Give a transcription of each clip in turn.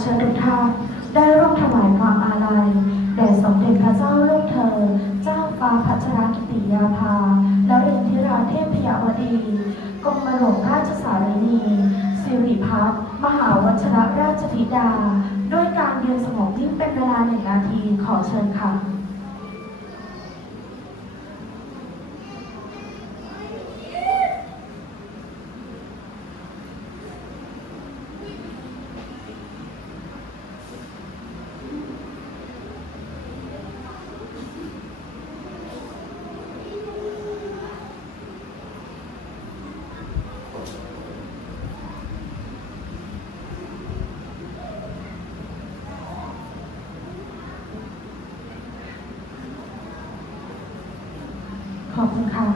เชิญทุกท่านได้ร่วมถวายความอาลัยแด่สมเด็จพระเจ้าลูกเธอเจ้าฟ้าพัชรกิติยาภาและเรียนธิราเทพยาวดีกรมหลวงราชสารนีสิริพัฒน์มหาวชิรราชธิดาด้วยการยืนสงบนิ่งเป็นเวลา1 นาทีขอเชิญค่ะขอบคุณค่ะ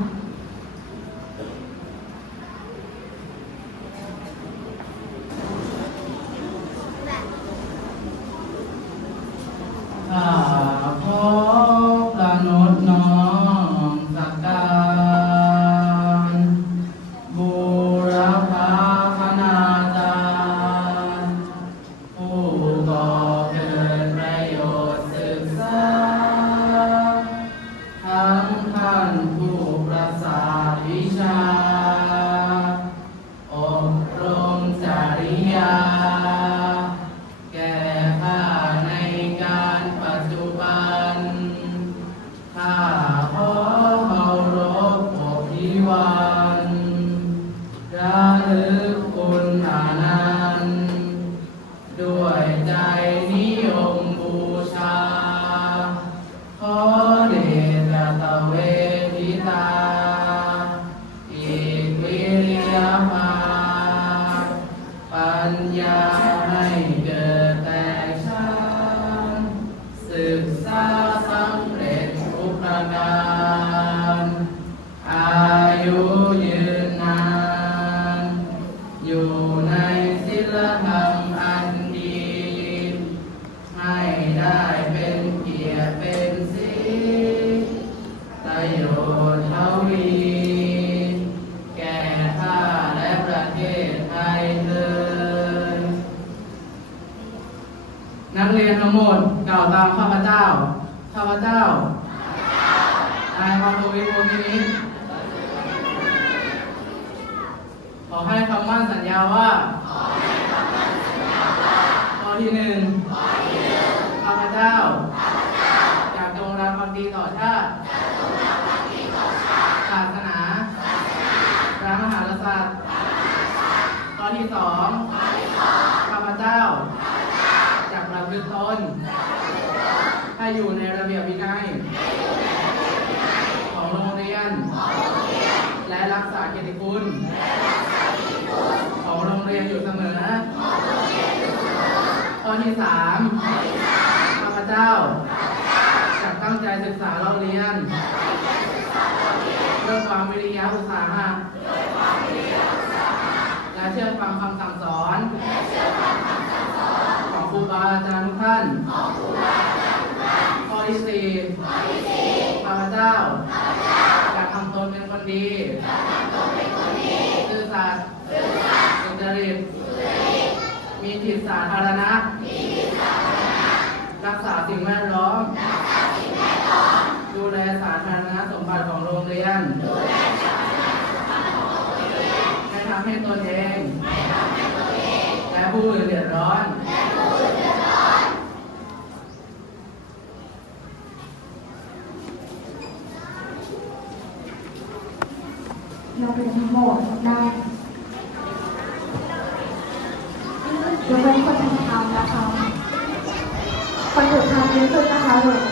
ข้าขอประนตน้อมสักการบูรพาคณาจารย์ผู้ก่อเกิดประโยชน์ศึกษาทั้งท่านผู้ประสาทวิชาอบรมจริยาแก่ข้าในการปัจจุบันข้าขอเคารพอบพิวันระลึกคุณอานันต์ด้วยใจนิยมบูชาขอเดชะตะเวทิตาอิวิริยภาปัญญาให้เกิดแต่ฉันศึกษาสำเร็จทุกประการอายุยืนนานอยู่ในศีลธรรมอันดีให้ได้เป็นเกียรติเป็นศิริประโยชน์ทวีแก่ข้าและประเทศไทยเถิดนักเรียนทั้งหมดกล่าวตามข้าพเจ้า ข้าพเจ้านายวังวิโรจน์นิมิตรขอให้คำมั่นสัญญาว่าข้อที่ 1ข้าพเจ้าอยากจงรักภักดีต่อชาติศาสนาพระมหากษัตริย์ข้อที่ 2ข้าพเจ้าจะประพฤติตนให้อยู่ในระเบียบวินัยของโรงเรียนและรักษาเกียรติคุณของโรงเรียนอยู่เสมอข้อที่ 3ข้าพเจ้าจะตั้งใจศึกษาเราเรียนด้วยความวิริยะอุตสาหะและเชื่อฟังคำสั่งสอนของครูบาอาจารย์ทุกท่านข้อที่ 4ข้าพเจ้าจะทำตนเป็นคนดีซื่อสัตย์สุจริตมีจิตสาธารณะรักษาสิ่งแวดล้อมดูแลสาธารณสมบัติของโรงเรียนไม่ทำให้ตนเองและผู้อื่นเดือดร้อนนักเรียนทั้งหมดได้ยกเว้นคนทำนะคะคนถูกทำยืนขึ้นนะคะลูก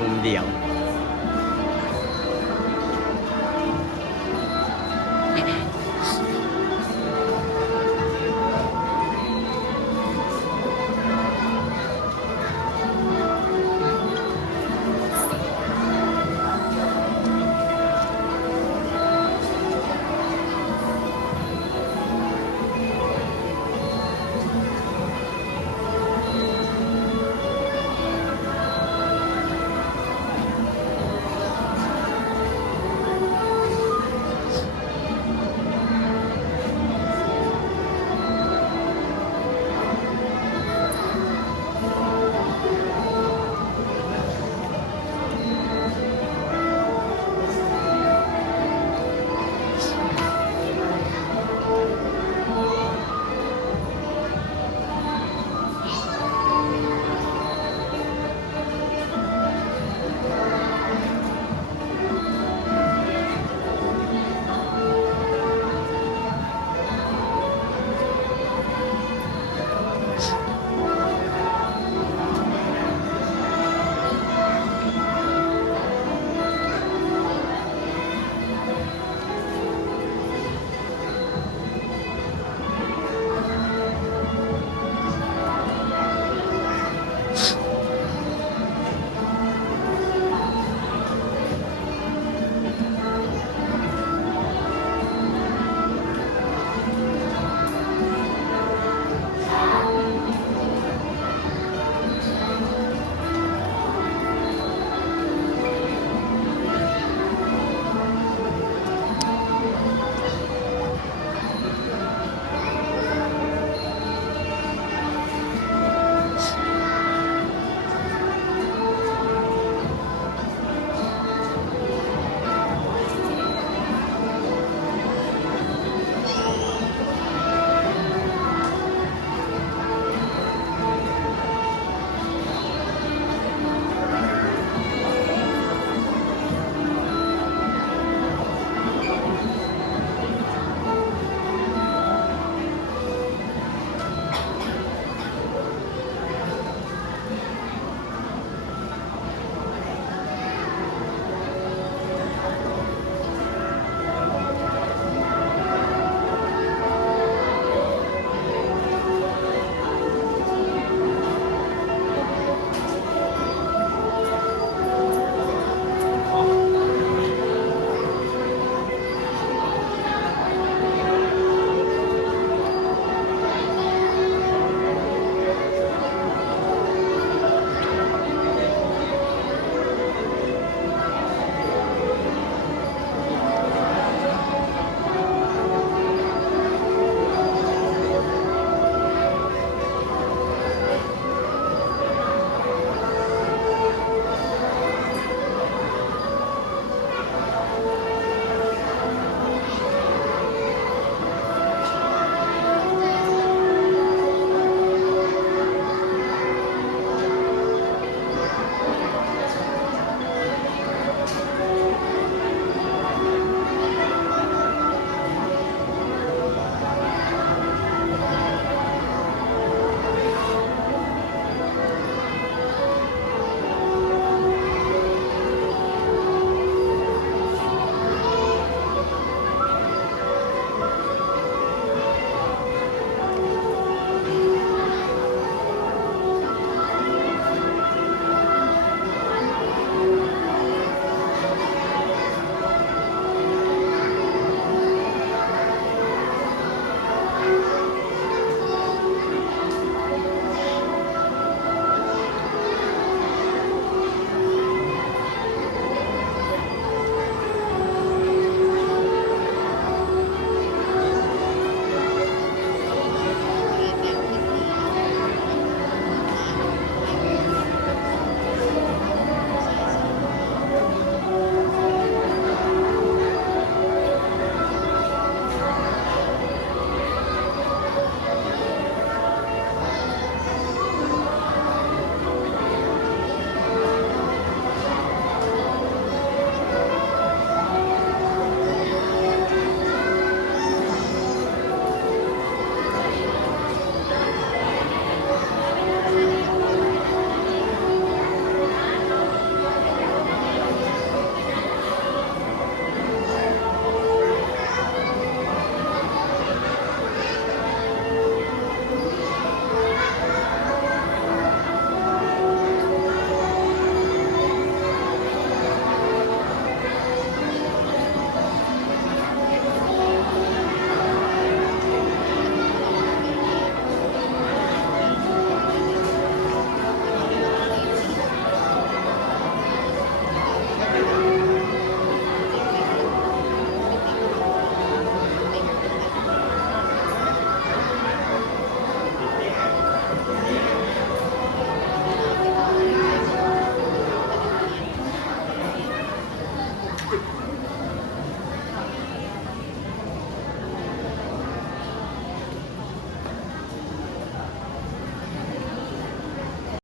มุมเดียว